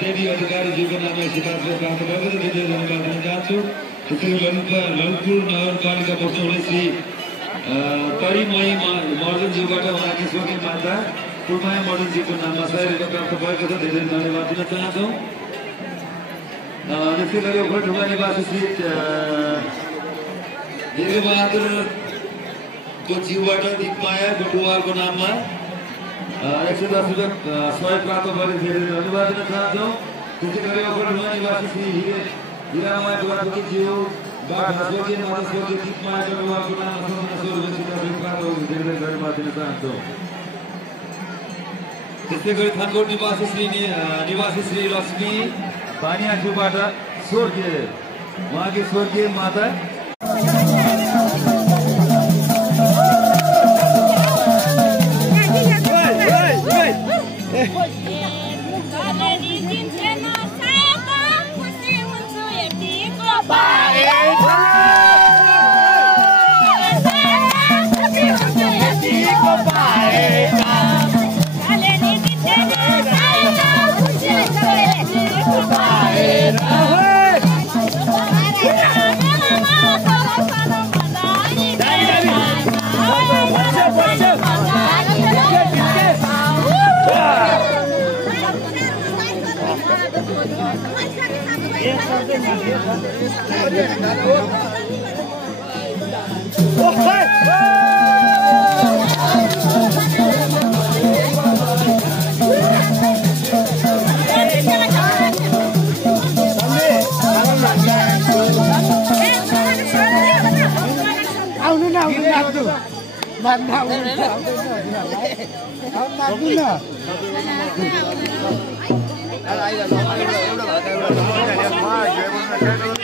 देवी अधिकारी जीवको नाममा सिफारिस प्राप्त भएको र धेरै धन्यवाद दिन चाहन्छु। त्यसैले ललितपुर नगरपालिका प्रमुख श्री तरिमयी मर्दनज्यूबाट उहाँकी स्वर्गीय माता फुलमाया मर्दनज्यूको नाममा 100 रुपैयाँ प्राप्त भएको छ। धेरै धन्यवाद दिन चाहन्छौँ। त्यसै गरी ओखलढुङ्गा निवासी श्री देवबहादुरको ज्यूबाट दिपमाया बुटुवालको नाममा 110 रुपैयाँ सहयोग प्राप्त गरेको धेरै धन्यवाद दिन चाहन्छौँ। त्यसै गरी ओखलढुङ्गा निवासी श्री हिरामाया बुढाथोकी ज्यूबाट स्वर्गीय माता स्वर्गीय दिपमाया बुटुवालको नाममा 100 रुपैयाँ प्राप्त गरेको धेरै धन्यवाद दिन चाहन्छौँ। त्यसै गरी थानकोट निवासी श्री लक्ष्मी बानियाज्यूबाट स्वर्गीय उहाँकी स्वर्गीय माता Ada